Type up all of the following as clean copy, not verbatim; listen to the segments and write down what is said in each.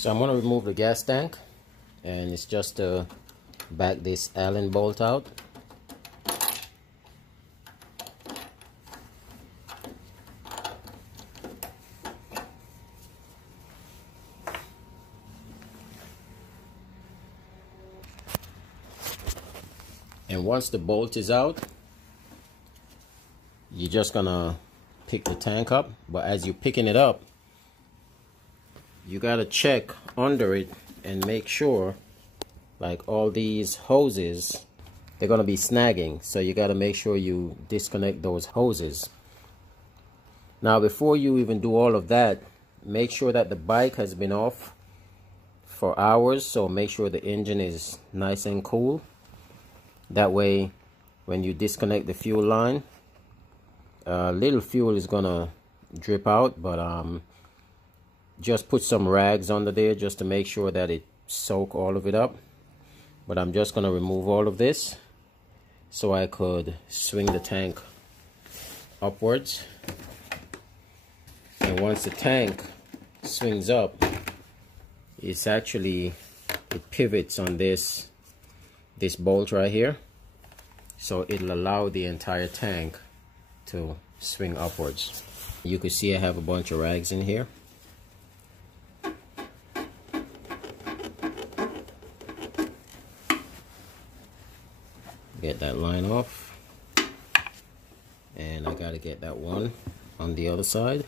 So I'm going to remove the gas tank, and it's just to back this Allen bolt out. And once the bolt is out, you're just gonna pick the tank up. But as you're picking it up, you gotta check under it and make sure, like all these hoses, they're gonna be snagging. So you gotta make sure you disconnect those hoses. Now before you even do all of that, make sure that the bike has been off for hours. So make sure the engine is nice and cool. That way, when you disconnect the fuel line, little fuel is gonna drip out, but just put some rags under there just to make sure that it soak all of it up. But I'm just gonna remove all of this so I could swing the tank upwards. And once the tank swings up, it pivots on this bolt right here, so it'll allow the entire tank to swing upwards. You can see I have a bunch of rags in here. Get that line off, and I gotta get that one on the other side.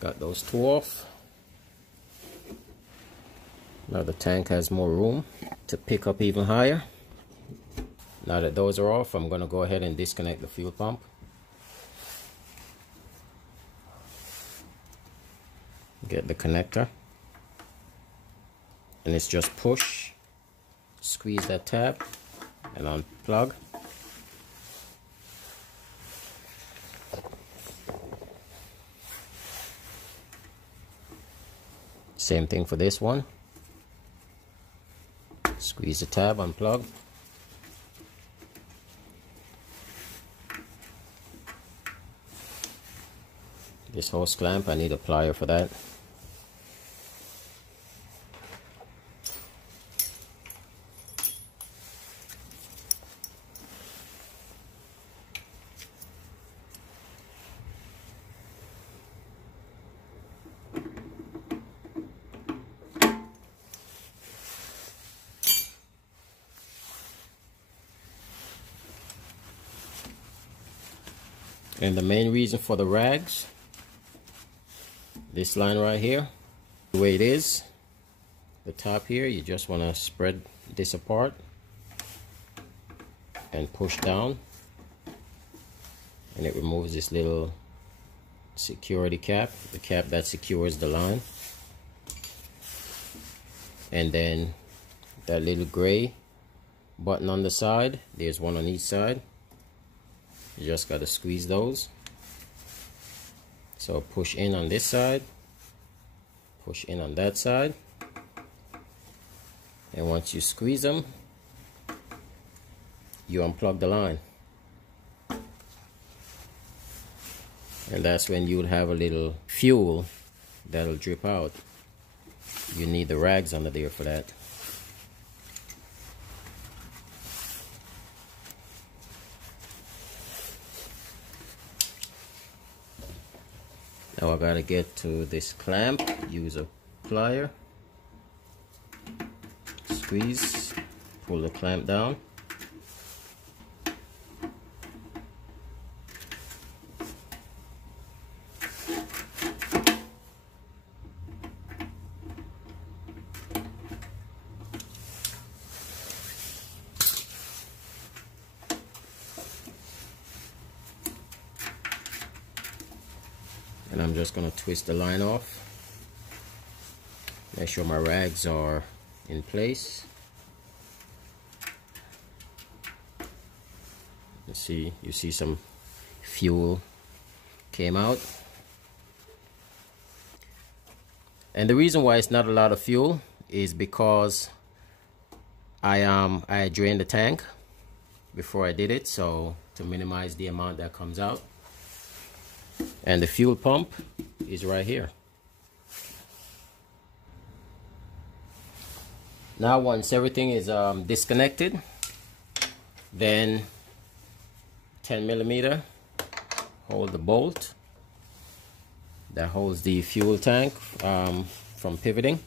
Got those two off. Now the tank has more room to pick up even higher. Now that those are off, I'm going to go ahead and disconnect the fuel pump. Get the connector. And it's just push, squeeze that tab, and unplug. Same thing for this one. Squeeze the tab, unplug. This hose clamp, I need a plier for that. And the main reason for the rags, this line right here, the way it is, the top here, you just want to spread this apart and push down, and it removes this little security cap, the cap that secures the line. And then that little gray button on the side, there's one on each side. You just got to squeeze those. So push in on this side, push in on that side, and once you squeeze them, you unplug the line. And that's when you'll have a little fuel that'll drip out. You need the rags under there for that. Now I gotta get to this clamp, use a plier, squeeze, pull the clamp down. And I'm just going to twist the line off. Make sure my rags are in place. You see some fuel came out. And the reason why it's not a lot of fuel is because I drained the tank before I did it, so to minimize the amount that comes out. And the fuel pump is right here. Now once everything is disconnected, then 10mm hold the bolt that holds the fuel tank from pivoting,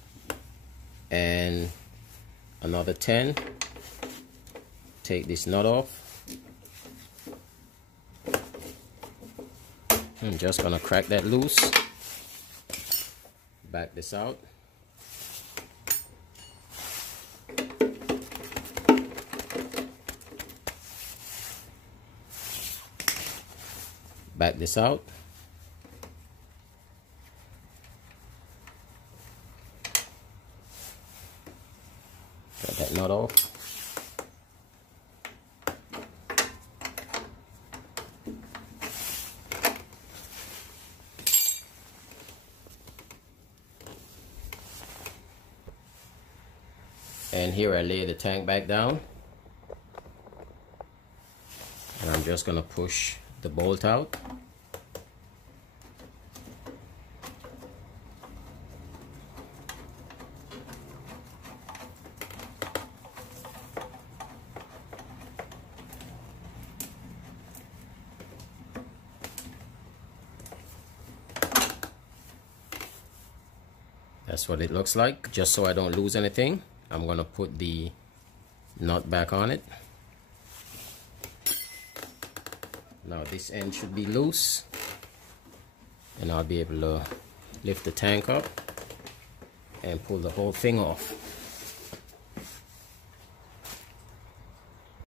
and another 10, take this nut off. I'm just gonna crack that loose, back this out. Back this out. Got that nut off. And here I lay the tank back down. And I'm just gonna push the bolt out. That's what it looks like. Just so I don't lose anything, I'm gonna put the nut back on it. Now this end should be loose, and I'll be able to lift the tank up and pull the whole thing off.